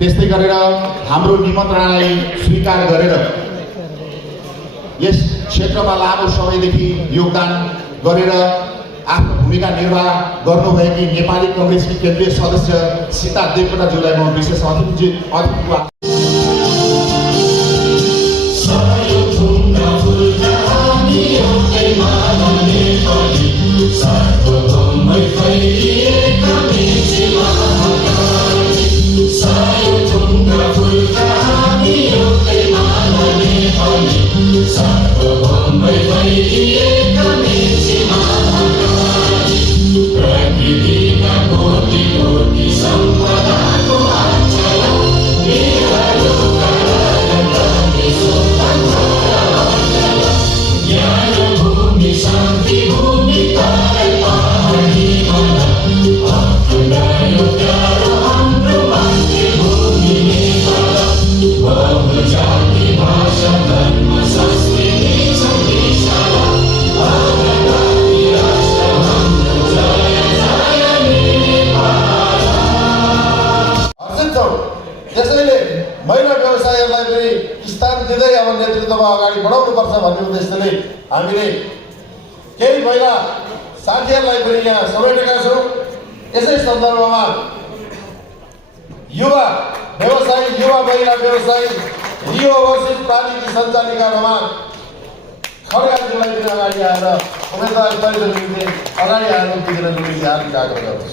त्यस्तै गरेर हाम्रो निमन्त्रणालाई स्वीकार गरेर यस क्षेत्रमा लामो समयदेखि योगदान गरेर आफ्नो भूमिका निर्वाह गर्नुभएकी नेपाली कांग्रेसकी केन्द्रीय सदस्य सीता देवकोटाज्यूलाई म विशेष अतिथिको महिला व्यवसायीहरूलाई पनि स्थान दिँदै अब नेतृत्वमा अगाडि बढाउनुपर्छ भन्ने उद्देश्यले हामीले केही महिला साथीहरूलाई पनि यहाँ समेटेका छौँ। यसै सन्दर्भमा युवा व्यवसायी युवा महिला व्यवसायी रियो ओभरसिज प्रालीकी सञ्चालिका रमा खड्गाज्यूलाई पनि अगाडि आएर उम्मेदवार परिचय निम्ति अगाडि आएर दिनको निम्ति हार्दिक आग्रह गर्दछु।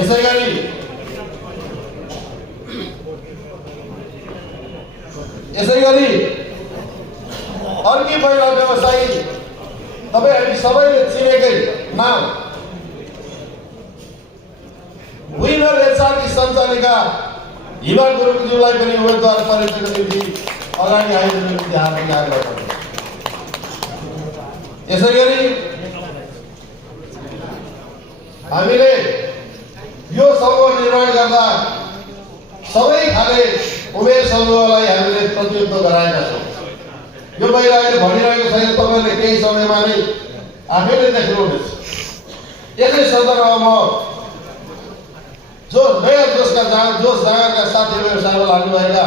यसै गरी अर्की महिला व्यवसायी तपाईहरु सबैले चिनेकै नाम विनर एचआरकी सञ्चालिका हिमा गुरुङज्यूलाई पनि उम्मेदवार परिचयको निम्ति अगाडि आइदिनु निम्ति हार्दिक आग्रह गर्दछु। यसै गरी हामीले यो समूह निर्माण गर्दा सबै खाले उमेर समूहलाई हामीले प्रतिनिधित्व गराएका छौँ। यो महिलाले भनिरहेको छैन, तपाईले केही समयमा नै आफैले देख्नुहुनेछ। यसै सन्दर्भमा जो नयाँ जोसका जाँगरका साथी व्यवसायमा लाग्नुभएका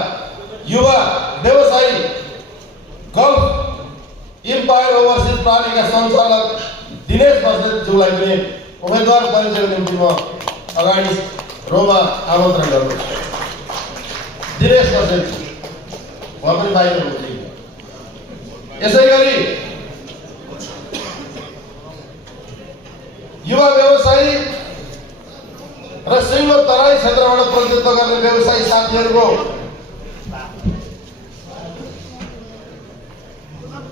युवा व्यवसायी गल्फ इम्पायर ओभरसिज प्रालीका सञ्चालक दिनेश बस्नेतज्यूलाई पनि उम्मेदवार परिचयको निम्ति म अगाडि रोमा आमन्त्रण गर्दछु। दिनेश बस्नेतज्यू उहाँ पनि बाहिर हुनुहुन्छ। यसै गरी युवा व्यवसायी र सिंह तराई क्षेत्रबाट प्रतिनिधित्व गर्ने व्यवसायी साथीहरूको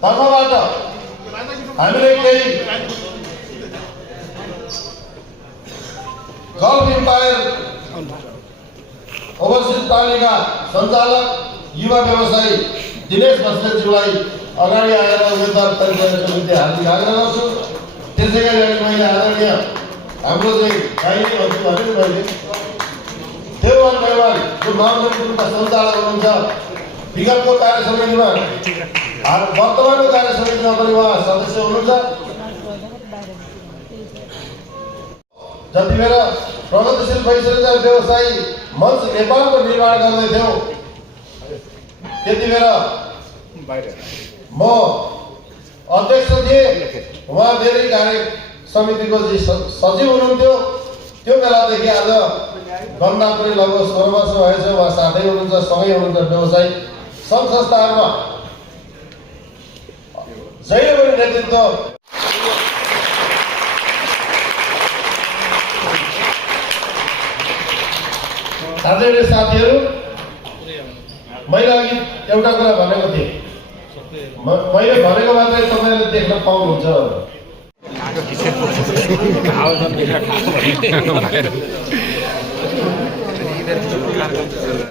तर्फबाट हामीले केही गल्फ इम्पायर ओभरसिज प्रालीका सञ्चालक युवा व्यवसायी दिनेश बस्नेतज्यूलाई अगाडि आएर उम्मेदवार परिचयको निम्ति हार्दिक आग्रह गर्छु। त्यसै गरी मैले आदरणीय हाम्रो चाहिँ गाइनी भन्छु भने मैले देववान नेवार जो माओवादीका सञ्चालक हुनुहुन्छ, विगतको कार्य समितिमा वर्तमानको कार्य समितिमा पनि उहाँ सदस्य हुनुहुन्छ। जति बेला प्रगतिशील वैश्विक व्यवसायी मञ्च नेपालको निर्माण गर्दै थियौँ त्यति बेला म अध्यक्ष थिएँ, उहाँ धेरै कार्य समितिको सचिव हुनुहुन्थ्यो। त्यो बेलादेखि आज गन्ना पनि लगभग 16 वर्ष भएछ, उहाँ साथै हुनुहुन्छ, सँगै हुनुहुन्छ। व्यवसायी सङ्घ संस्थाहरूमा जहिले पनि नेतृत्व आदरणीय साथीहरू, मैले अघि एउटा कुरा भनेको थिएँ, मैले भनेको मात्रै तपाईँले देख्न पाउनुहुन्छ।